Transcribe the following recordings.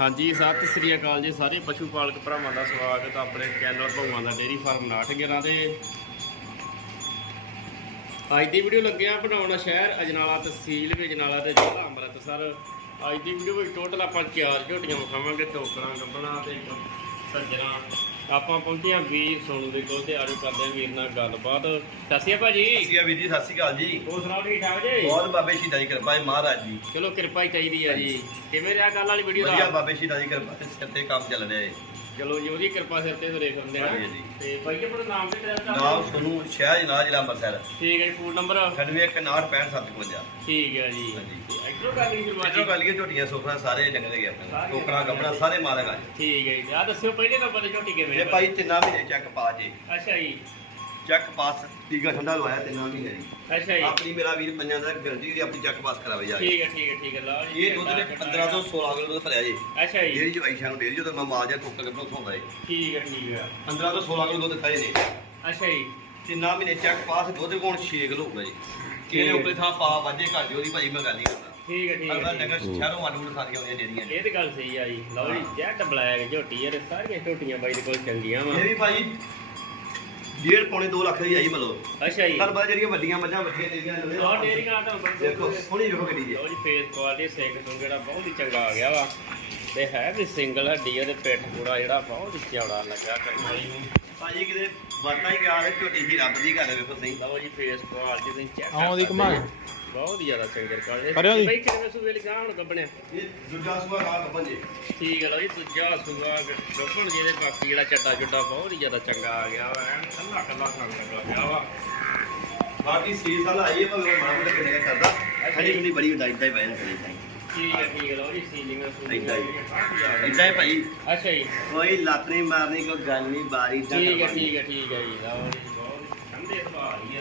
ਹਾਂਜੀ, ਸਤਿ ਸ੍ਰੀ ਅਕਾਲ ਜੀ ਸਾਰੇ ਪਸ਼ੂ ਪਾਲਕ ਭਰਾਵਾਂ ਦਾ ਸਵਾਗਤ ਹੈ ਆਪਣੇ ਚੈਨਲ ਭਗਵਾਨ ਦਾ ਡੇਰੀ ਫਾਰਮ 911 ਦੇ। ਅੱਜ ਦੀ ਵੀਡੀਓ ਲੱਗਿਆ ਬਣਾਉਣਾ ਸ਼ਹਿਰ ਅਜਨਾਲਾ ਤਹਿਸੀਲ, ਵੀ ਅਜਨਾਲਾ ਤੇ ਜ਼ਿਲ੍ਹਾ ਅੰਮ੍ਰਿਤਸਰ। ਅੱਜ ਦੀ ਵੀਡੀਓ ਵਿੱਚ ਟੋਟਲ ਆਪਾਂ ਚਾਰ ਝੋਟੀਆਂ ਵਿਖਾਵਾਂਗੇ ਟੋਕਰਾਂ ਗੱਬਣਾ ਤੇ ਇੱਕ ਸੱਜਣਾ। ਆਪਾਂ ਪਹੁੰਚੇ ਹਾਂ ਵੀਰ ਸੋਨੂ ਦੇ ਕੋਲ ਤੇ ਆਜੋ ਕਰਦੇ ਹਾਂ ਵੀਰ ਨਾਲ ਗੱਲਬਾਤ। ਅਕਾਲ ਭਾਜੀ ਸਤਿ ਵੀਰ ਜੀ ਸਤਿ ਸ਼੍ਰੀ ਅਕਾਲ ਜੀ। ਹੋਰ ਸੁਣਾਓ ਠੀਕ ਠਾਕ ਜੀ? ਬਹੁਤ ਬਾਬੇ ਸ਼ਹੀਦਾਂ ਦੀ ਕਿਰਪਾ ਹੈ ਮਹਾਰਾਜ ਜੀ ਚਲੋ ਕਿਰਪਾ ਹੀ ਚਾਹੀਦੀ ਆ ਜੀ। ਕਿਵੇਂ ਰਿਹਾ ਕੱਲ ਵਾਲੀ ਵੀਡੀਓ ਵਧੀਆ ਦਾ ਬਾਬੇ ਸ਼ਹੀਦਾਂ ਦੀ ਕਿਰਪਾ ਤੇ ਸਿਰ ਤੇ ਕੰਮ ਚੱਲ ਰਿਹਾ ਹੈ ਚਲੋ ਜੀ ਉਹਦੀ ਕਿਰਪਾ ਸਿਰ ਤੇ ਤੁਰੇ ਫਿਰਦੇ ਆ। ਹਾਂਜੀ। ਤੇ ਭਾਈ ਜੀ ਆਪਣਾ ਨਾਮ ਤੇ ਤੇਰਾ ਨਾਮ ਸੋਨੂੰ ਸ਼ਹਿਰ ਜਨਾਜ ਜ਼ਿਲ੍ਹਾ ਅੰਮ੍ਰਿਤਸਰ। ਠੀਕ ਹੈ ਜੀ ਫੋਨ ਨੰਬਰ? 9165655752 ਠੀਕ ਹੈ ਜੀ। ਹਾਂਜੀ। ਤੇ ਐਕਟਰ ਕਰ ਲਈ ਇਧਰੋਂ ਸ਼ੁਰੂਆਤ ਗੱਲ ਕੀ ਝੋਟੀਆਂ ਸੁਖਣਾ ਸਾਰੇ ਡੰਗਰ ਗਏ ਆਪਣੇ ਸਾਰੇ ਟੋਕਰਾ ਕੱਪੜਾ ਸਾਰੇ ਮਾਲਕ ਆ ਠੀਕ ਹੈ ਜੀ। ਆ ਦੱਸਿਓ ਪਹਿਲੇ ਨੰਬਰ ਤੇ ਝੋਟੀ ਕਿਵੇਂ ਇਹ? ਭਾਈ ਤਿੰਨਾਂ ਮਹੀਨੇ ਚੈੱਕ ਪਾ ਜੇ। ਅੱਛਾ ਜੀ। ਚੈੱਕ ਪਾਸ ਟੀਕਾ ਠੰਡਾ ਲਵਾਇਆ ਤਿੰਨਾਂ ਮਹੀਨੇ ਦੀ। ਅੱਛਾ ਜੀ। ਆਪਣੀ ਮੇਰਾ ਵੀਰ ਪੰਜਾਂ ਦਾ ਗਰਜੀ ਦੀ ਆਪਣੀ ਚੈੱਕ ਪਾਸ ਕਰਾਵੇ ਜਾ। ਠੀਕ ਹੈ ਠੀਕ ਹੈ ਠੀਕ ਹੈ ਲਓ ਜੀ ਇਹ ਦੁੱਧ ਨੇ 15 ਤੋਂ 16 ਕਿਲੋ ਦੁੱਧ ਭਰਿਆ ਜੇ। ਅੱਛਾ ਜੀ। ਡੇਰੀ ਚ ਵਾਈ ਸ਼ਾਨੂੰ ਡੇਰੀ ਜਦੋਂ ਮੈਂ ਮਾਲ ਜਾਂ ਟੋਕਰ ਕੱਪੜਾ ਉਥੋਂ ਏ ਠੀਕ ਹੈ ਠੀਕ ਹੈ। 15 ਤੋਂ 16 ਕਿਲੋ ਦੁੱਧ ਖਾਏ ਨੇ। ਅੱਛਾ ਜੀ। ਤਿੰਨਾਂ ਮਹੀਨੇ ਚੱਕ ਪਾਸ ਦੁੱਧ ਕੋਣ 6 ਕਿਲੋ ਹੋਊਗਾ ਜੀ। ਹੈ। ਉੱਪਰ ਥਾਂ ਪਾ ਵਾਜੇ ਘਰ ਦੀ ਉਹਦੀ ਭਾਜੀ ਮੈਂ ਗੱਲ ਨਹੀਂ ਕਰਦਾ। ਠੀਕ ਹੈ ਠੀਕ ਹੈ ਨਗਰ ਸ਼ਹਿਰੋਂ ਵੰਡ ਖਾਣੀਆਂ ਹੁੰਦੀਆਂ ਡੇਰੀਆਂ ਇਹ ਤੇ ਗੱਲ ਸਹੀ ਆ ਜੀ। ਲਓ ਜੀ ਜੈਟ ਬਲੈਕ ਝੋਟੀ ਯਾਰ ਸਾਰੀਆਂ ਝੋਟੀਆਂ ਬਾਈ ਦੇ ਕੋਲ ਚੰਗੀਆਂ ਵਾ। ਇਹ ਵੀ ਭਾਜੀ ਡੇਢ ਪੌਣੇ 2 ਲੱਖ ਦੀ ਆਈ ਮਤਲਬ। ਅੱਛਾ ਜੀ। ਪਰ ਬਾਅਦ ਜਿਹੜੀਆਂ ਵੱਡੀਆਂ ਮੱਝਾਂ ਵੱਡੀਆਂ ਡੇਰੀਆਂ ਨੇ ਲਓ ਡੇਰੀਆਂ ਤਾਂ ਦੇਖੋ ਸੋਹਣੀ ਵੇਖੋ ਕਿੱਡੀ ਜੀ। ਲਓ ਜੀ ਫੇਸ ਕੁਆਲਿਟੀ ਸਿੰਘ ਤੋਂ ਜਿਹੜਾ ਬਹੁਤ ਹੀ ਚੰਗਾ ਆ ਗਿਆ ਵਾ। ਤੇ ਹੈ ਵੀ ਸਿੰਗਲ ਹੱਡੀ ਤੇ ਪਿੱਠ ਪੂੜਾ ਜਿਹੜਾ ਬਹੁਤ ਹੀ ਚੌੜਾ ਲੱਗਾ ਕਰਮਾਈ ਨੂੰ ਭਾਜੀ ਕਿਤੇ ਵਾਟਾ ਹੀ ਗਿਆ ਹੈ ਝੋਟੀ ਹੀ ਰੱਬ ਦੀ ਗੱਲ ਵੇਖੋ ਸਹੀ ਲਓ ਜੀ ਫੇਸ ਕੁਆਲਿਟੀ ਤੁਸੀਂ ਚੈੱਕ ਆਉਂ ਦੀ ਘੁਮਾ ਕੇ। ਬਹੁਤ ਹੀ ਜ਼ਿਆਦਾ ਚੰਗਰ ਕਰ ਕਰਿਓ ਜੀ। ਬਈ ਕਿਵੇਂ ਸੂਏ ਲਈ ਗਾਹ ਹੁਣ ਕੱਢਣਿਆ ਇਹ ਦੂਜਾ ਸੂਆ ਰਾਤ ਬੰਦੇ ਠੀਕ ਹੈ ਜੀ ਦੂਜਾ ਸੂਆ ਗੱਭਣ ਜਿਹਦੇ ਬਾਕੀ ਜਿਹੜਾ ਚੱਡਾ ਚੁੱਡਾ ਬਹੁਤ ਹੀ ਜ਼ਿਆਦਾ ਚੰਗਾ ਆ ਗਿਆ ਵਾ ਐਨ ਕੱਲਾ ਕੱਲਾ ਖਾਣ ਲੱਗਾ ਪਿਆ ਵਾ। ਬਾਕੀ 6 ਸਾਲ ਆਈ ਹੈ ਭਾਵੇਂ ਮਾਂ ਮੁੰਡਾ ਕਿੰਨੇ ਕੁ ਕਰਦਾ। ਖੜੀ ਖੜੀ ਬੜੀ ਉਡਾਈ ਦਾ ਹੀ ਬੈਨ ਕਰੀ ਠੀਕ ਹੈ ਠੀਕ ਹੈ ਲਓ ਜੀ ਸੀਲਿੰਗ ਸੂਲਿੰਗ ਏਦਾਂ ਹੀ। ਕਾਫੀ ਜ਼ਿਆਦਾ। ਇਦਾਂ ਹੀ ਭਾਈ। ਅੱਛਾ ਜੀ। ਕੋਈ ਲੱਤ ਨਹੀਂ ਮਾਰਨੀ ਕੋਈ ਗੱਲ ਨਹੀਂ ਬਾਰੀ ਦਾ ਠੀਕ ਹੈ ਠੀਕ ਹੈ ਠੀਕ ਹੈ ਜੀ ਲਓ ਜੀ ਬਹੁਤ ਠੰਡੇ ਸੁਭਾਅ ਦੀ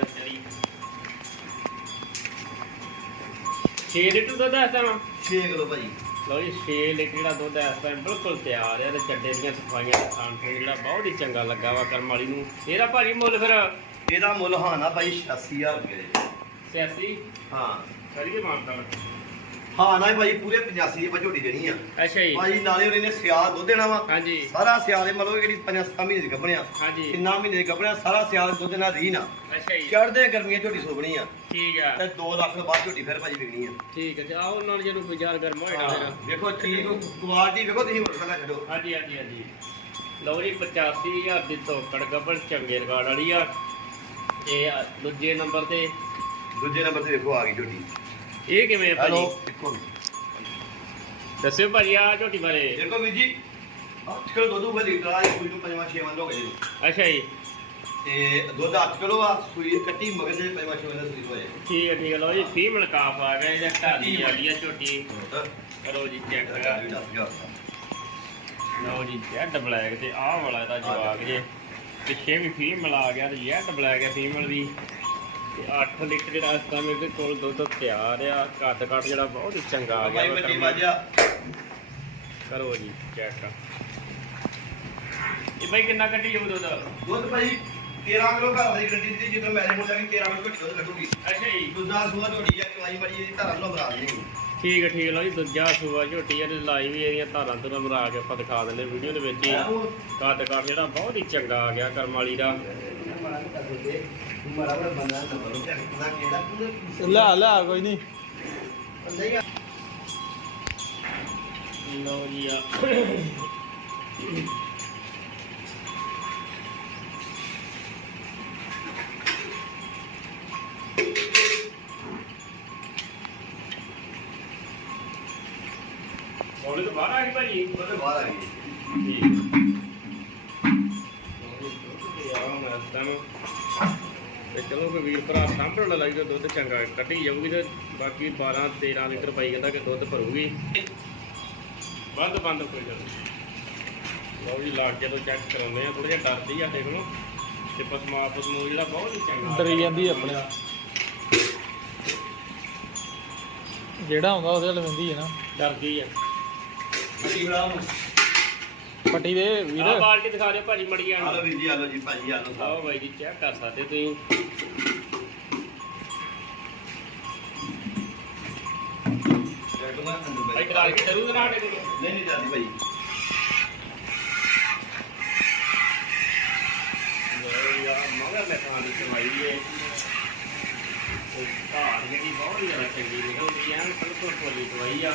6 ਲੀਟਰ ਦੁੱਧ ਹੈ ਇਸ ਟਾਈਮ 6 ਕਿਲੋ ਭਾਜੀ ਲਓ ਜੀ 6 ਲੀਟਰ ਜਿਹੜਾ ਦੁੱਧ ਹੈ ਇਸ ਟਾਈਮ ਬਿਲਕੁਲ ਤਿਆਰ ਹੈ ਤੇ ਚੱਡੇ ਦੀਆਂ ਸਫਾਈਆਂ ਦਾ ਖਾਣ ਤੋਂ ਜਿਹੜਾ ਬਹੁਤ ਹੀ ਚੰਗਾ ਲੱਗਾ ਵਾ ਕਰਮ ਵਾਲੀ ਨੂੰ। ਇਹਦਾ ਭਾਜੀ ਮੁੱਲ ਫਿਰ? ਇਹਦਾ ਮੁੱਲ ਹਾਨਾ ਭਾਈ 86000 ਰੁਪਏ। ਸਿਆਸੀ ਹਾਂ। ਕਰੀਏ ਮਾਨਤਾ। ਹਾਂ ਨਾ ਭਾਈ ਪੂਰੇ 85 ਦੀ ਝੋਟੀ ਦੇਣੀ ਆ। ਅੱਛਾ ਜੀ। ਭਾਈ ਨਾਲੇ ਉਹਨੇ ਨੇ ਸਿਆਲ ਦੁੱਧ ਦੇਣਾ ਵਾ। ਹਾਂਜੀ। ਸਾਰਾ ਸਿਆਲ ਮਤਲਬ ਜਿਹੜੀ 5 ਮਹੀਨੇ ਦੀ ਗੱਭਣਿਆ। ਹਾਂਜੀ। ਕਿੰਨਾ ਮਹੀਨੇ ਦੀ ਗੱਭਣਿਆ ਸਾਰਾ ਸਿਆਲ ਦੁੱਧ ਨਾਲ ਰਹੀ ਨਾ ਅੱਛਾ ਜੀ। ਚੜਦੇ ਗਰਮੀਆਂ ਝੋਟੀ ਸੋਬਣੀ ਆ। ਠੀਕ ਆ। ਤੇ 2 ਲੱਖ ਤੋਂ ਬਾਅਦ ਝੋਟੀ ਫਿਰ ਭਾਜੀ ਵਿਕਣੀ ਆ। ਠੀਕ ਹੈ ਜੀ ਆਓ ਨਾਲ ਜਦੋਂ ਯਾਰ ਗਰਮ ਹੋਏਗਾ ਹਾਂ, ਵੇਖੋ ਚੀਜ਼ ਕੁਆਲਿਟੀ ਵੇਖੋ ਤੁਸੀਂ ਮੋਟਰਸਾਈਕਲ ਛੱਡੋ। ਹਾਂਜੀ ਹਾਂਜੀ ਹਾਂਜੀ। ਲਓ ਜੀ 85000 ਦੀ ਤੋਕੜ ਗੱਬੜ ਚੰਗੇ ਰਿਕਾਰਡ ਵਾਲੀ ਆ। ਤੇ ਆ ਦੂਜੇ ਨੰਬਰ ਤੇ। ਦੂਜੇ ਨੰਬਰ ਤੇ ਵੇਖੋ ਆ ਗਈ ਝੋਟੀ। ਇਹ ਕਿਵੇਂ ਆ ਹੈਲੋ ਭਾਜੀ ਦੇਖੋ। ਦੱਸਿਓ ਭਾਜੀ ਆ ਝੋਟੀ ਬਾਰੇ। ਦੇਖੋ ਵੀਰ ਜੀ ਅੱਠ ਕਿਲੋ ਦੁੱਧ ਉਗਾ ਲੀਟਰ ਆ ਕੋਈ ਨੂੰ ਪੰਜਵਾਂ ਛੇਵਾਂ ਦਾ ਹੋ ਗਿਆ ਜੀ। ਅੱਛਾ ਜੀ। ਤੇ ਦੁੱਧ 8 ਕਿਲੋ ਆ ਸੂਈ ਕੱਟੀ ਮਗਰ ਦੇ ਪੰਜਵਾਂ ਛੇਵਾਂ ਦਾ ਸੂਈ ਹੋਇਆ ਠੀਕ ਹੈ ਠੀਕ ਹੈ ਲਓ ਜੀ ਫੀਮਲ ਕਾਫ ਆ ਗਿਆ ਇਹਦਾ ਢਾਲੀ ਵਾਲੀ ਆ ਝੋਟੀ। ਤਾਂ ਕਰੋ ਜੀ ਚੈੱਕ ਲਓ ਜੀ ਜੈਡ ਬਲੈਕ ਤੇ ਆਹ ਵਾਲਾ ਇਹਦਾ ਜਵਾਗ ਜੇ। ਪਿੱਛੇ ਵੀ ਫੀਮਲ ਆ ਗਿਆ ਤੇ ਜੈਡ ਬਲੈਕ ਹੈ ਫੀਮਲ ਵੀ। ਤੇ 8 ਲੀਟਰ ਜਿਹੜਾ ਇਸ ਟਾਈਮ ਇਹਦੇ ਕੋਲ ਦੁੱਧ ਤਿਆਰ ਆ ਕੱਦ ਕੱਟ ਜਿਹੜਾ ਬਹੁਤ ਹੀ ਚੰਗਾ ਆ ਗਿਆ ਕਰਮ- ਵਾਜਾ ਕਰੋ ਜੀ ਚੈੱਕ ਇਹ ਬਾਈ ਕਿੰਨਾ ਕੱਢੀ ਜਾਊ ਦੁੱਧ? ਦੁੱਧ ਭਾਈ 13 ਕਿਲੋ ਘਰ ਦੀ ਗੱਡੀ ਦੀ ਜਦੋਂ ਮੈਰਿਜ ਹੋ ਜਾਗੀ 13 ਕਿਲੋ ਘੱਟੀ ਦੁੱਧ ਕੱਢੂਗੀ ਅੱਛਾ ਜੀ। ਦੁੱਧਾ ਸੂਆ ਝੋਟੀ ਆ ਚਵਾਈ ਬੜੀ ਇਹਦੀ ਧਾਰਾਂ ਨੂੰ ਬਣਾ ਦੇਣੀ। ਠੀਕ ਹੈ ਠੀਕ ਹੈ ਲਓ ਜੀ ਦੂਜਾ ਸੂਆ ਝੋਟੀ ਆ ਤੇ ਲਾਈ ਵੀ ਇਹਦੀਆਂ ਧਾਰਾਂ ਤੋਂ ਬਣਾ ਕੇ ਆਪਾਂ ਦਿਖਾ ਦਿੰਦੇ ਵੀਡੀਓ ਦੇ ਵਿੱਚ ਹੀ। ਕੱਦ ਕੱਟ ਜਿਹੜਾ ਬਹੁਤ ਹੀ ਚੰਗਾ ਆ ਗਿਆ ਕਰਮ ਵਾਲੀ ਦਾ। ਮਾਰਾ ਬੜਾ ਬੰਦਾ ਨੰਬਰ ਕਿਹਦਾ ਕਿਹੜਾ ਲੈ ਲੈ ਕੋਈ ਨਹੀਂ। ਲਓ ਜੀ ਆ। ਬੋਲੇ ਤੋਂ ਬਾਹਰ ਆ ਗਈ ਭਾਜੀ। ਉਹਦੇ ਬਾਹਰ ਆ ਗਈ। ਵੀਰ ਭਰਾ ਸਾਂਭਣ ਲੱਗ ਜਾ ਦੁੱਧ ਚੰਗਾ ਕੱਢੀ ਜਾਊਗੀ ਤੇ ਬਾਕੀ 12 13 ਲੀਟਰ ਪਾਈ ਕਹਿੰਦਾ ਕਿ ਦੁੱਧ ਭਰੂਗੀ। ਬੰਦ ਬੰਦ ਕੋਈ ਗੱਲ ਲਓ ਜੀ ਲੱਗ ਜਦੋਂ ਚੈੱਕ ਕਰਾਉਂਦੇ ਆ ਥੋੜਾ ਜਿਹਾ ਡਰਦੀ ਆ ਦੇਖ ਲਓ ਤੇ ਪਸਮਾ ਪਸਮੂ ਜਿਹੜਾ ਬਹੁਤ ਹੀ ਚੰਗਾ ਡਰੀ ਜਾਂਦੀ ਆ ਆਪਣੇ। ਜਿਹੜਾ ਆਉਂਦਾ ਉਹਦੇ ਨਾਲ ਵੰਦੀ ਹੈ ਨਾ। ਡਰਦੀ ਆ। ਅੱਛੀ ਬੜਾ ਪੱਟੀ ਦੇ ਵੀਰ। ਆਹ ਬਾਲਟੀ ਦਿਖਾ ਦਿਓ ਭਾਜੀ ਮੜੀਆਂ ਆਲੋ। ਵੀਰ ਜੀ ਆਲੋ ਜੀ ਭਾਜੀ ਆਲੋ। ਆਓ ਸਾਹਿਬ ਬਾਈ ਜੀ ਚੈੱਕ ਕਰ ਸਕਦੇ ਤੁਸੀਂ। ਡਾਲ ਕੇ ਜ਼ਰੂਰ ਨਾ ਨਹੀਂ ਨਹੀਂ ਜਾਂਦੀ ਭਾਈ ਮਗਰ ਦੀ ਕਮਾਈ ਏ ਉਹ ਘਾਟ ਜਿਹੜੀ ਬਹੁਤ ਜ਼ਿਆਦਾ ਚੰਗੀ ਨਿਕਲਦੀ ਐ ਬਿਲਕੁਲ ਭੋਲੀ ਦਵਾਈ ਆ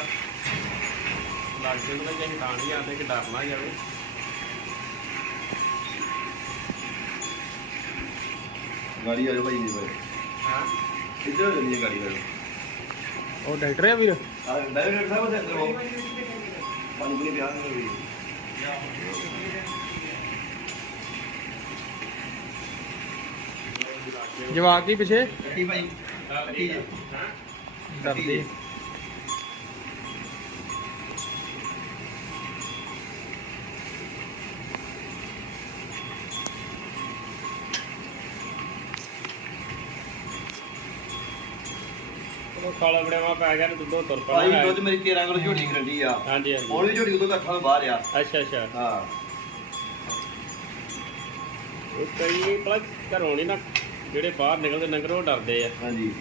ਲੱਗ ਜਾਂਦਾ ਕਿ ਤਾਂ ਨਹੀਂ ਆਉਂਦੇ ਕਿ ਡਰ ਨਾ ਜਾਵੇ ਗਾੜੀ ਆ ਜਾਓ ਭਾਈ ਜੀ ਭਾਈ ਹਾਂ। ਇੱਧਰ ਹੋ ਜਾਂਦੀ ਹੈ ਗਾੜੀ ਵਾਲੋ ਉਹ ਡਾਕਟਰ ਆ ਵੀਰ? ਡਰਾਈਵਰ ਸਾਹਿਬ ਦੇ ਅੰਦਰ ਉਹ ਪਾਣੀ ਨਹੀਂ ਹੋਈ ਜਵਾਕ ਕੀ ਪਿਛੇ? ਕੱਟੀ ਭਾਈ? ਕੱਟੀ ਜੇ ਹਾਂ? ਉਹ ਕਾਲਾ ਬੜੇਵਾ ਪੈ ਗਿਆ ਤੇ ਦੁੱਧੋਂ ਤੁਰ ਭਾਈ ਪੈਣਾ ਦੁੱਧ ਮੇਰੀ 13 ਕਿਲੋ ਝੋਟੀ ਗਰੰਟੀ ਆ। ਹਾਂਜੀ ਹੁਣ ਹਾਂਜੀ ਵੀ ਝੋਟੀ ਉਦੋਂ ਘੱਟਾਂ ਤੋਂ ਬਾਹਰ ਆ। ਅੱਛਾ ਅੱਛਾ। ਹਾਂ। ਉਹ ਕਈ ਪਲਾ ਘਰੋਂ ਨਹੀਂ ਨਾ ਜਿਹੜੇ ਬਾਹਰ ਨਿਕਲਦੇ ਨੰਗਰ ਉਹ ਡਰਦੇ ਆ। ਹਾਂਜੀ।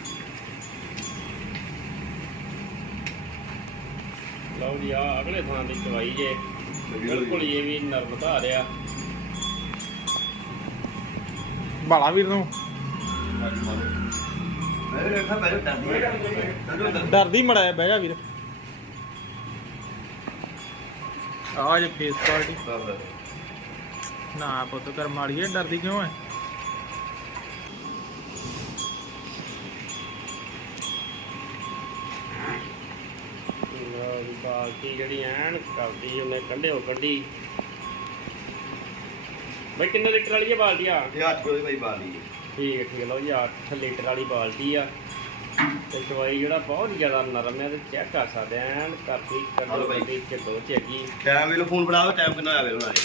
ਲਓ ਜੀ ਆ ਅਗਲੇ ਥਾਂ ਦੀ ਚਵਾਈ ਜੇ। ਬਿਲਕੁਲ ਇਹ ਵੀ ਨਰਮ ਧਾਰ ਆ ਬਾਲਾ ਵੀਰ ਨੂੰ। ਮੈਂ ਵੀ ਵੇਖਾਂ ਪਹਿਲਾਂ ਡਰਦੀ ਹੈ ਡਰਦੀ ਹੈ। ਡਰਦੀ ਮੜਾ ਬਹਿ ਜਾ ਵੀਰ। ਆ ਜੇ ਫੇਸ ਪਾਰਟੀ ਨਾ ਪੁੱਤ ਕਰ ਮਾੜੀਏ ਡਰਦੀ ਕਿਉਂ ਐ? ਬਾਲਟੀ ਜਿਹੜੀ ਐਨ ਕਰਦੀ ਉਹਨੇ ਕੰਢਿਓ ਕੱਢੀ। ਬਈ ਕਿੰਨੇ ਲੀਟਰ ਵਾਲੀ ਹੈ ਬਾਲਟੀ ਆ? ਇਹ 8 ਕਿਲੋ ਦੀ ਪਾ ਲਈ ਠੀਕ ਹੈ ਠੀਕ ਹੈ ਲਓ ਜੀ 8 ਲੀਟਰ ਵਾਲੀ ਬਾਲਟੀ ਆ। ਤੇ ਚਵਾਈ ਜਿਹੜਾ ਬਹੁਤ ਜ਼ਿਆਦਾ ਨਰਮ ਹੈ ਤੇ ਚੈੱਕ ਕਰ ਸਕਦੇ ਆ ਐਨ ਕਰਦੀ ਬਾਈ। ਕੱਢੀ ਚੱਕੋ ਚੱਗੀ। ਟਾਈਮ ਵੇਲੋ ਫੋਨ ਫੜਾਓ ਟਾਈਮ ਕਿੰਨਾ ਹੋਇਆ ਵੇਲੋ ਨਾਲੇ।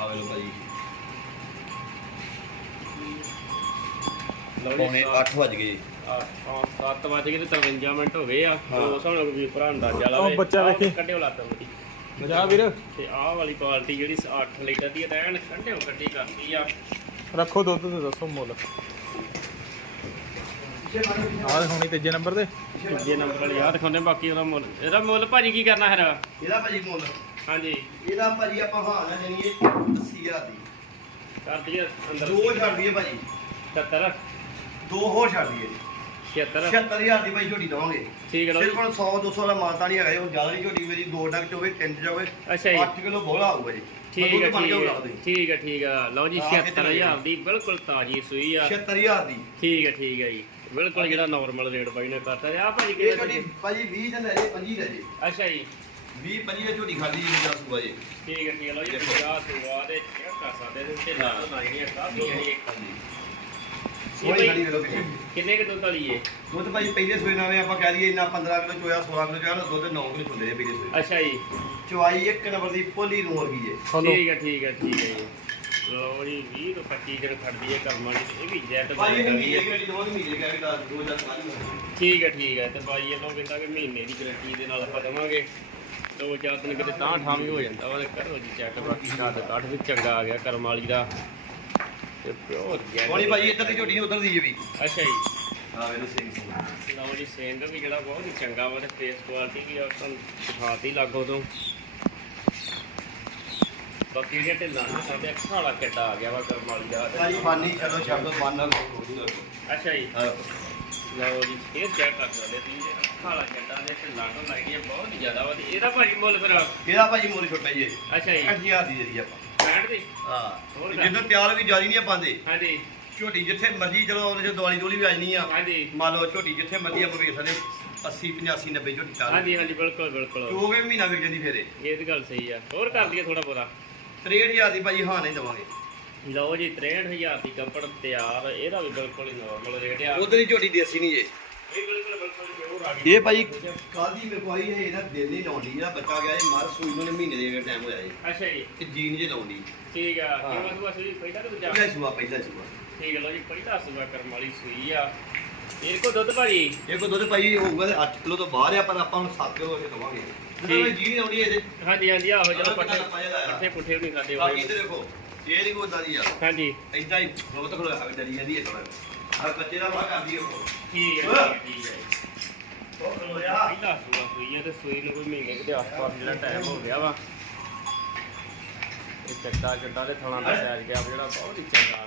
ਆ ਵੇਲੋ ਭਾਈ। ਲਓ ਪੌਣੇ 8 ਵਜ ਗਏ। 7 ਵਜੇ ਤੇ 53 ਮਿੰਟ ਹੋ ਗਏ ਆ। ਹਾਂ। ਉਹ ਸਾਨੂੰ ਵੀ ਭਰਾ ਅੰਦਾਜ਼ਾ ਲਾਵੇ। ਉਹ ਬੱਚਾ ਵੇਖੀ। ਕੱਢਿਓ ਲੱਤ ਮੇਰੀ ਜਾ ਵੀਰ। ਤੇ ਆਹ ਵਾਲੀ ਬਾਲਟੀ ਜਿਹੜੀ 8 ਲੀਟਰ ਦੀ ਹੈ ਤਾਂ ਐਨ ਕੰਢਿਓ ਕੱਢੀ ਕਰਦੀ ਆ। ਰੱਖੋ ਦੁੱਧ ਤੇ ਦੱਸੋ ਮੁੱਲ। ਆਹ ਹੁਣੀ ਤੀਜੇ ਨੰਬਰ ਤੇ। ਤੀਜੇ ਨੰਬਰ ਵਾਲੀ ਆ ਦਿਖਾਉਂਦੇ ਬਾਕੀ ਉਹਦਾ ਮੁੱਲ। ਇਹਦਾ ਮੁੱਲ ਭਾਜੀ ਕੀ ਕਰਨਾ ਹੈ ਇਹਦਾ ਭਾਜੀ ਮੁੱਲ। ਹਾਂਜੀ। ਇਹਦਾ ਭਾਜੀ ਆਪਾਂ ਹਾਂ ਨਾ ਜਾਨੀਏ 80000 ਦੀ। ਕਰ ਦਈਏ ਅੰਦਰ। ਦੋ ਛੱਡ ਦਈਏ ਭਾਜੀ। 77 ਦੋ ਹੋਰ ਛੱਡ ਦਈਏ। 76 76000 ਦੀ ਭਾਈ ਝੋਟੀ ਦਵਾਂਗੇ। ਠੀਕ ਹੈ ਲਓ ਸਿਰਫ ਜੀ ਹੁਣ 100 200 ਦਾ ਮਾਨਤਾ ਨਹੀਂ ਹੈਗਾ ਜੀ, ਹੁਣ ਜ਼ਿਆਦਾ ਨਹੀਂ ਝੋਟੀ ਮੇਰੀ ਦੋ ਡੱਕ ਚ ਹੋਵੇ ਤਿੰਨ ਚ ਹੋਵੇ ਅੱਛਾ ਜੀ। 8 ਕਿਲੋ ਬੋਲਾ ਆਊਗਾ ਜੀ। ਠੀਕ ਹੈ ਬਣ ਕੇ ਠੀਕ ਉਡਾ ਹੈ। ਦੇ ਠੀਕ ਹੈ ਠੀਕ ਹੈ। ਲਓ ਜੀ ਆਹ ਕਿੱਥੇ 76000 ਦੀ। ਬਿਲਕੁਲ ਤਾਜ਼ੀ ਸੂਈ ਆ। 76000 ਦੀ। ਠੀਕ ਹੈ ਠੀਕ ਹੈ ਜੀ। ਬਿਲਕੁਲ ਜਿਹੜਾ ਨਾਰਮਲ ਰੇਟ ਬਾਈ ਨੇ ਕਰਤਾ ਆ ਭਾਜੀ ਇਹ ਕਿਹੜੇ ਝੋਟੀ ਭਾਜੀ 20 ਦਾ ਲੈ ਜੇ 25 ਲੈ ਜੇ। ਅੱਛਾ ਜੀ। 20 25 ਦੀ ਝੋਟੀ ਖਾਲੀ ਜੀ 10 ਸੂਆ ਜੀ। ਠੀਕ ਹੈ ਠੀਕ ਹੈ। ਲਓ ਜੀ 50 ਸੁਆ ਦੇ ਚੈੱਕ ਕਰ ਸਕਦੇ ਨੇ ਤੇ ਹਾਂ। ਨਾਲ ਲਾਈਆਂ ਕਾਫੀ ਹੈ ਇਹ ਹਾਂਜੀ। ਇਹ ਕੋਈ ਖਾਲੀ ਭਾਈ ਵੇਲੋ ਪਿੱਛੇ ਕਿੰਨੇ ਕੁ ਦੁੱਧ ਵਾਲੀ ਏ? ਦੁੱਧ ਭਾਜੀ ਪਹਿਲੇ ਸੂਏ ਨਾਵੇਂ ਆਪਾਂ ਕਹਿ ਲਈਏ ਇੰਨਾ 15 ਕਿਲੋ ਚੋਇਆ 16 ਕਿਲੋ ਚੋਇਆ ਨਾ ਦੁੱਧ 9 ਕਿਲੋ ਹੁੰਦੇ ਨੇ ਪਹਿਲੇ ਸੂਏ। ਅੱਛਾ ਜੀ। ਚਵਾਈ ਇੱਕ ਨੰਬਰ ਦੀ ਪੋਲੀ ਨੂੰ ਵਰਗੀ ਜੇ ਹਲੋ ਠੀਕ ਹੈ ਠੀਕ ਹੈ ਠੀਕ ਹੈ ਜੀ। ਲਓ ਜੀ 20 ਤੋਂ 25 ਦਿਨ ਖੜਦੀ ਹੈ ਕਰਮਾਂ ਦੀ। ਇਹ ਵੀ ਜੈਟ ਭਾਜੀ ਇਹ ਬਣੀ ਮਹੀਨੇ ਦੀ ਗੱਡੀ ਦੋਵਾਂ ਦੀ ਮਹੀਨੇ ਕਹਿ ਕੇ ਦੱਸ ਦੋ ਜਾਂ ਸਾਰੀ ਠੀਕ ਹੈ ਠੀਕ ਹੈ ਤੇ ਬਾਈ ਇਹਨੂੰ ਕਹਿੰਦਾ ਕਿ ਮਹੀਨੇ ਦੀ ਗਰੰਟੀ ਦੇ ਨਾਲ ਆਪਾਂ ਦੇਵਾਂਗੇ। ਦੋ ਚਾਰ ਦਿਨ ਕਿਤੇ ਤਾਂ ਠਾਂ ਵੀ ਹੋ ਜਾਂਦਾ ਵਾ ਤੇ ਕਰੋ ਜੀ ਚੈੱਕ ਬਾਕੀ ਕੱਦ ਕੱਢ ਵੀ ਚੰਗਾ ਆ ਗਿਆ ਕਰਮ ਵਾਲੀ ਦਾ। ਤੇ ਪਿਓਰ ਭਾਜੀ ਇੱਧਰ ਦੀ ਝੋਟੀ ਨਹੀਂ ਉੱਧਰ ਦੀ ਜੇ ਵੀ। ਅੱਛਾ ਜੀ। ਹਾਂ ਵੇਲੋ ਸਿੰਘ ਸਿੰਘ ਲਓ ਜੀ ਸੇਂਦ ਵੀ ਜਿਹੜਾ ਬਹੁਤ ਹੀ ਚੰਗਾ ਵਾ ਤੇ ਫੇਸ ਕੁਆਲਿਟੀ ਵੀ ਆ ਤੁਹਾਨੂੰ ਦਿਖਾਤੀ ਲੱਗੋ ਤੋਂ। ਬਾਕੀ ਜਿਹੜੇ ਢਿੱਲਾਂ ਨੇ ਸਾਡੇ ਅੱਖਾਂ ਵਾਲਾ ਕਿੱਡਾ ਆ ਗਿਆ ਵਾ ਕਰਮ ਵਾਲੀ ਦਾ। ਭਾਜੀ ਮਾਨੀ ਚਲੋ ਛੱਡ ਦੋ ਮਨ ਨਾਲ ਅੱਛਾ ਜੀ। ਹਾਂ। ਲਓ ਜੀ ਫੇਰ ਚੈੱਕ ਕਰ ਸਕਦੇ ਤੁਸੀਂ ਜੇ ਅੱਖਾਂ ਵਾਲਾ ਕਿੱਡਾ ਦੇ ਢਿੱਲਾਂ ਤੋਂ ਲੱਗਦੀਆਂ ਬਹੁਤ ਹੀ ਜ਼ਿਆਦਾ ਵਾ ਤੇ ਇਹਦਾ ਭਾਜੀ ਮੁੱਲ ਫਿਰ ਇਹਦਾ ਭਾਜੀ ਮੁੱਲ ਛੋਟਾ ਜੀ ਅੱਛਾ ਜੀ। 8000 ਦੀ ਜਿਹੜੀ ਆਪਾਂ। 65 ਦੀ ਹਾਂ ਜਿੱਦਾਂ ਤਿਆਰ ਵੀ ਜਾਰੀ ਨਹੀਂ ਪਾਉਂਦੇ। ਹਾਂਜੀ। ਝੋਟੀ ਜਿੱਥੇ ਮਰਜ਼ੀ ਚਲੋ ਉਹਦੇ ਦਿਵਾਲੀ ਦੋਲੀ ਵੀ ਆ ਜਾਣੀ ਆ। ਹਾਂਜੀ। ਮੰਨ ਲਓ ਝੋਟੀ ਜਿੱਥੇ ਮਰਜ਼ੀ ਆਪਾਂ ਵੇਖ ਸਕਦੇ 80 85 90 ਝੋਟੀ ਚਾਲ ਹਾਂਜੀ ਹਾਂਜੀ ਬਿਲਕੁਲ ਬਿਲਕੁਲ। ਵੀ ਮਹੀਨਾ ਵਿਕ ਜਾਂਦੀ ਫੇਰੇ। ਇਹ ਤਾਂ ਗੱਲ ਸਹੀ ਆ। ਹੋਰ ਕਰ ਦਈਏ ਥੋੜਾ ਬੋਰਾ। 63000 ਦੀ ਭਾਜੀ ਹਾਂ ਨਹੀਂ ਦਵਾਂਗੇ। ਲਓ ਜੀ 63000 ਦੀ ਕੰਪੜ ਤਿਆਰ ਇਹਦਾ ਵੀ ਬਿਲਕੁਲ ਹੀ ਨਾਰਮਲ ਰੇਟ ਆ। ਉਧਰ ਦੀ ਝੋਟੀ ਦੇਸੀ ਨਹੀਂ ਜੇ। ਇਹ ਬਿਲਕੁਲ ਬਿਲਕੁਲ ਇਹ ਭਾਜੀ ਕਾਦੀ ਮੇਕਵਾਈ ਹੈ ਇਹਦਾ ਦਿਲ ਨਹੀਂ ਲਾਉਂਦੀ ਜਿਹੜਾ ਬੱਚਾ ਗਿਆ ਇਹ ਮਾਰ ਸੂਈ ਨੂੰ ਮਹੀਨੇ ਦੇ ਟਾਈਮ ਹੋਇਆ ਜੀ। ਅੱਛਾ ਜੀ। ਤੇ ਜੀਨ ਜੇ ਲਾਉਂਦੀ ਠੀਕ ਆ ਹਾਂ। ਕਿਵੇਂ ਸੁਬਾ ਸੂਈ? ਪਹਿਲਾਂ ਕਿ ਦੂਜਾ। ਪਹਿਲਾ ਸੂਆ ਪਹਿਲਾ ਸੂਆ। ਠੀਕ ਹੈ ਲਓ ਜੀ ਪਹਿਲਾ ਸੁਬਾ ਕਰਮ ਵਾਲੀ ਸੂਈ ਆ। ਇਹ ਕੋ ਦੁੱਧ ਭਾਜੀ? ਇਹ ਕੋ ਦੁੱਧ ਭਾਈ ਹੋਊਗਾ ਤੇ 8 ਕਿਲੋ ਤੋਂ ਬਾਹਰ ਆ ਪਰ ਆਪਾਂ ਹੁਣ 7 ਕਿਲੋ ਅਸੀਂ ਦਵਾਂਗੇ। ਜਿਹੜਾ ਜੀ ਨਹੀਂ ਲਾਉਂਦੀ ਇਹਦੇ। ਹਾਂਜੀ ਹਾਂਜੀ ਆਹੋ ਚਲੋ ਪੱਠੇ ਆ। ਪੱਠੇ ਪੁੱਠੇ ਵੀ ਨਹੀਂ ਖਾਦੇ ਬਾਕੀ ਹੋਏ ਇੱਧਰ ਦੇਖੋ ਇਹ ਨਹੀਂ ਕੋਈ ਦਾਦੀ ਆ। ਹਾਂਜੀ। ਇਦਾਂ ਹੀ ਬਹੁਤ ਖੜੋ ਆ ਡਰੀ ਜਾਂਦੀ ਹੈ ਥੋੜਾ ਆ ਬੱਚੇ ਦਾ ਵਾਹ ਕਰਦੀ ਉਹ। ਠੀਕ ਹੈ ਠੀਕ ਹੈ, ਠੀਕ ਹੈ ਖਲੋਇਆ ਪਹਿਲਾ ਸੂਆ ਸੂਈ ਹੈ ਤੇ ਸੂਈ ਨੂੰ ਕੋਈ ਮਹੀਨੇ ਕੁ ਦੇ ਆਸ-ਪਾਸ ਜਿਹੜਾ ਟਾਈਮ ਹੋ ਗਿਆ ਵਾ ਇਹ ਚੱਡਾ ਚੱਡਾ ਦੇ ਥਣਾ ਦਾ ਸਾਈਜ਼ ਗਿਆ ਜਿਹੜਾ ਬਹੁਤ ਹੀ ਚੰਗਾ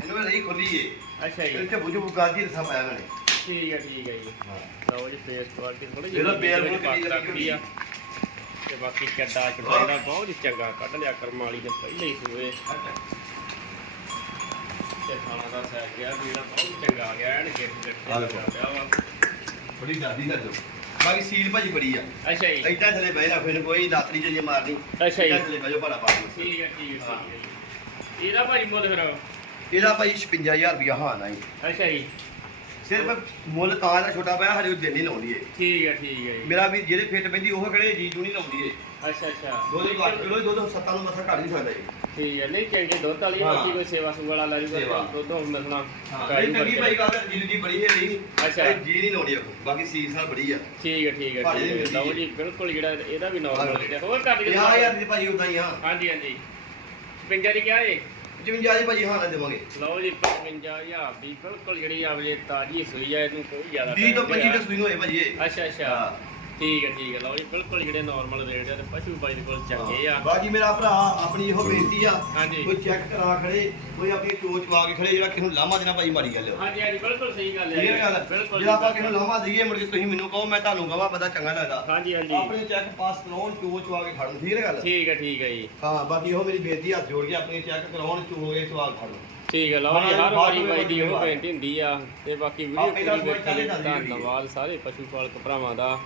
ਇਹਨੂੰ ਨਹੀਂ ਖੁੱਲੀ ਏ ਅੱਛਾ ਜੀ। ਇੱਥੇ ਬੁਝੂ ਬੁਗਾਦੀ ਰਸਾ ਪਾਇਆ ਮੈਨੇ ਠੀਕ ਹੈ ਠੀਕ ਹੈ ਜੀ ਲਓ ਜੀ ਫੇਸ ਕੁਆਲਿਟੀ ਥੋੜੀ ਇਹਦਾ ਬੇਲ ਬੂਲ ਕਿੰਨੀ ਰੱਖਦੀ ਆ ਤੇ ਬਾਕੀ ਚੱਡਾ ਚੱਡਾ ਦਾ ਬਹੁਤ ਹੀ ਚੰਗਾ ਕੱਢ ਲਿਆ ਕਰਮ ਵਾਲੀ ਦੇ ਪਹਿਲੇ ਹੀ ਸੂਏ ਤੇ ਥਾਣਾ ਦਾ ਸਾਈਜ਼ ਗਿਆ ਵੀ ਜਿਹੜਾ ਬਹੁਤ ਚੰਗਾ ਆ ਗਿਆ ਐਨ ਗਿੱਟ ਗਿੱਟ ਪਿਆ ਵਾ ਬੜੀ ਦਾਦੀ ਕਰ ਦੋ ਬਾਕੀ ਸੀਲ ਭਾਜੀ ਬੜੀ ਆ। ਅੱਛਾ ਜੀ। ਇੱਦਾਂ ਥਲੇ ਬਹਿ ਜਾ ਫਿਰ ਕੋਈ ਦਾਤਰੀ ਜੇ ਮਾਰਨੀ। ਅੱਛਾ ਜੀ। ਥਲੇ ਬਹਿ ਜਾ ਭਾੜਾ ਪਾ ਦਿਓ। ਠੀਕ ਹੈ ਠੀਕ ਹੈ ਠੀਕ ਹੈ ਜੀ ਇਹਦਾ ਭਾਈ ਮੁੱਲ ਫਿਰ? ਇਹਦਾ ਭਾਈ 56000 ਰੁਪਇਆ ਹਾਂ ਨਹੀਂ। ਅੱਛਾ ਜੀ। ਸਿਰਫ ਮੁੱਲ ਤਾਂ ਦਾ ਛੋਟਾ ਪਿਆ ਹਰੇ ਉਹ ਦਿਨ ਨਹੀਂ ਲਾਉਂਦੀ ਏ। ਠੀਕ ਹੈ ਠੀਕ ਹੈ ਜੀ। ਮੇਰਾ ਵੀ ਜਿਹੜੇ ਫਿੱਟ ਪੈਂਦੀ ਉਹ ਜੀ ਜੂ ਨਹੀਂ ਲਾਉਂਦੀ ਏ। ਅੱਛਾ ਅੱਛਾ। ਦੁੱਧ ਘੱਟ ਕਿਲੋ ਦੁੱਧ ਸੱਤਾਂ ਨੂੰ ਮਸਾ ਘੱਟ ਨਹੀਂ ਸਕਦਾ ਜੀ। ਠੀਕ ਹੈ ਨਹੀਂ ਚੰਗੇ ਦੁੱਧ ਵਾਲੀ ਹਾਂ। ਬਾਕੀ ਕੋਈ ਸੇਵਾ ਸੂ ਵਾਲਾ ਲੈ ਜੂਗਾ ਸੇਵਾ। ਦੁੱਧ ਹੁਣ ਮਿਲਣਾ ਇਹ ਚੰਗੀ ਭਾਈ ਗੱਲ ਜੀ ਦੀ ਬੜੀ ਹੈ ਨਹੀਂ ਅੱਛਾ। ਇਹ ਜੀ ਨਹੀਂ ਲਾਉਂਦੀ ਉਹ। ਬਾਕੀ ਸੀਸ ਨਾਲ ਬੜੀ ਆ। ਠੀਕ ਹੈ ਠੀਕ ਹੈ ਭਾਜੀ ਠੀਕ ਹੈ। ਦੀ ਲਓ ਜੀ ਬਿਲਕੁਲ ਜਿਹੜਾ ਇਹਦਾ ਵੀ ਨਾਰਮਲ ਜਿਹੜਾ ਹੋਰ ਕੱਟ ਕੇ 50000 ਦੀ ਭਾਜੀ ਉਦਾਂ ਹੀ ਆ। ਹਾਂਜੀ ਹਾਂਜੀ। 55 ਦੀ ਕਿਹਾ ਜੀ? 55 ਦੀ ਭਾਜੀ ਹਾਂ ਨਾ ਦੇਵਾਂਗੇ। ਲਓ ਜੀ 55000 ਦੀ ਬਿਲਕੁਲ ਜਿਹੜੀ ਆਵਲੇ ਤਾਜੀ ਸੂਈ ਆ ਇਹਨੂੰ ਕੋਈ ਜ਼ਿਆਦਾ 20 ਤੋਂ time 25 ਨਹੀਂ ਦੇ ਸੂਈ ਹੋਏ ਭਾਜੀ ਇਹ। ਅੱਛਾ ਅੱਛਾ। ਠੀਕ ਹੈ ਠੀਕ ਹੈ। ਲਓ ਜੀ ਬਿਲਕੁਲ ਜਿਹੜੇ ਨਾਰਮਲ ਰੇਟ ਆ ਤੇ ਪਸ਼ੂ ਬਾਈ ਦੇ ਕੋਲ ਚੰਗੇ ਆ। ਬਾਕੀ ਮੇਰਾ ਭਰਾ ਆਪਣੀ ਇਹੋ ਬੇਨਤੀ ਆ ਹਾਂਜੀ। ਕੋਈ ਚੈੱਕ ਕਰਾ ਖੜੇ ਕੋਈ ਆਪਣੀ ਟੋਚ ਪਾ ਕੇ ਖੜੇ ਜਿਹੜਾ ਕਿਸੇ ਨੂੰ ਲਾਮਾ ਦੇਣਾ ਭਾਈ ਮਾੜੀ ਗੱਲ। ਆ ਹਾਂਜੀ ਹਾਂਜੀ ਬਿਲਕੁਲ ਸਹੀ ਗੱਲ ਹੈ। ਠੀਕ ਹੈ ਗੱਲ ਬਿਲਕੁਲ ਜਿਹੜਾ ਆਪਾਂ ਕਿਸੇ ਨੂੰ ਲਾਮਾ ਦਈਏ ਮੁੜ ਕੇ ਤੁਸੀਂ ਮੈਨੂੰ ਕਹੋ ਮੈਂ ਤੁਹਾਨੂੰ ਕਹਾਂ ਬੰਦਾ ਚੰਗਾ ਲੱਗਦਾ। ਹਾਂਜੀ ਹਾਂਜੀ। ਆਪਣੇ ਚੈੱਕ ਪਾਸ ਕਰਾਉਣ ਟੋਚ ਪਾ ਕੇ ਖੜਨ ਠੀਕ ਹੈ ਗੱਲ? ਠੀਕ ਹੈ ਠੀਕ ਹੈ ਜੀ। ਹਾਂ ਬਾਕੀ ਇਹੋ ਮੇਰੀ ਬੇਨਤੀ ਹੱਥ ਜੋੜ ਕੇ ਆਪਣੀ ਚੈੱਕ ਕਰਾਉਣ ਚੋਗੇ ਸਵਾਲ ਫੜੋ ਠੀਕ ਹੈ ਲਓ ਜੀ ਹਰ ਵਾਰੀ ਬਾਈ ਦੀ ਉਹ। ਬੇਨਤੀ ਹੁੰਦੀ ਆ ਤੇ ਬਾਕੀ ਵੀਡੀਓ ਪੂਰੀ ਵੇਖਣ ਲਈ। ਧੰਨਵਾਦ ਸਾਰੇ ਪਸ਼ੂ ਪਾਲਕ ਭਰਾਵਾਂ ਦਾ।